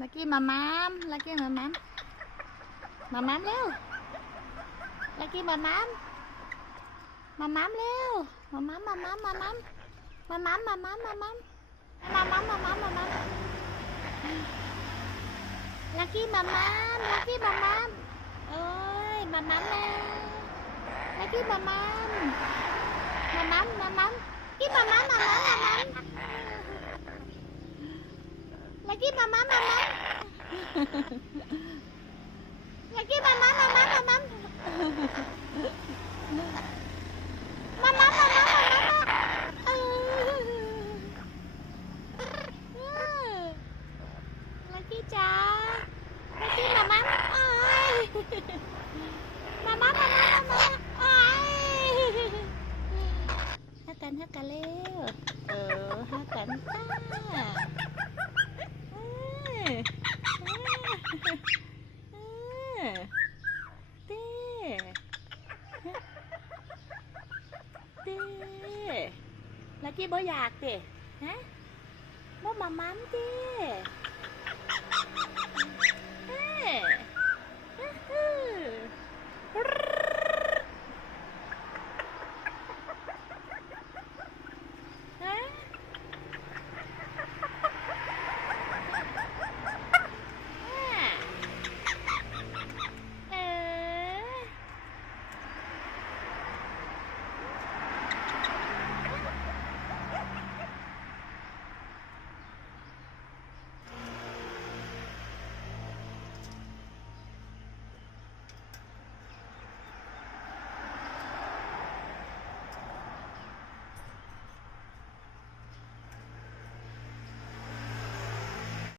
ลักกี้มาม้ามลักกี้มาม้ามมาม้ามเร็วลักกี้มาม้ามมาม้ามเร็วมาม้ามมาม้ามมาม้ามมาม้ามมาม้ามมาม้ามมาม้ามมาม้ามมาม้ามลักกี้มาม้ามลักกี้มาม้ามโอ้ยมาม้ามแล้วลักกี้มาม้ามมาม้ามมาม้ามกี้มาม้ามมาม้ามมาม้ามลักกี้มาม้ามมาม้ามลักกี้มาม้ามมาม้ามมาม้ามมาม้ามมาม้ามมาม้ามลักกี้จ๋าลักกี้มาม้ามอ้ายมาม้ามมาม้ามมาม้ามอ้ายฮักกันเร็วฮักกันจ้าเต้ลักกี้บ่อยากเต้ฮะบ่มาม้ามเต้